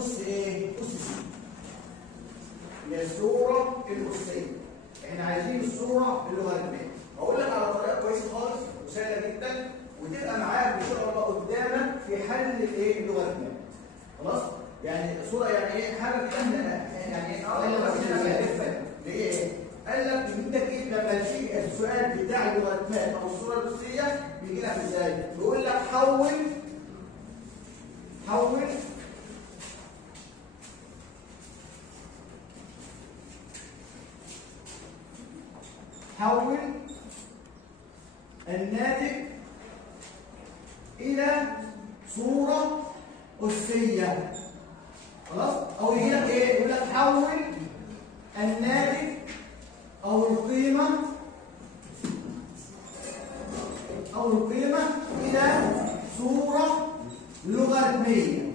أس إيه؟ أس س. هي الصورة الأسية. إحنا عايزين الصورة اللوغاريتمية. أقول لك على طريقة كويسة خالص وسهلة جدا وتبقى معاك إن شاء الله قدامك في حل الإيه؟ اللوغاريتمية. خلاص؟ يعني الصورة يعني إيه؟ حاجة كده يعني أقول لك هتفهم ليه؟ قال لك إن أنت كده لما تيجي السؤال بتاع اللوغاريتمات أو الصورة الأسية بيجي لك إزاي؟ بيقول لك حول الناتج إلى صورة أسية. خلاص؟ أو يجي لك إيه؟ يقول لك حول الناتج أو القيمة إلى صورة لوغاريتمية.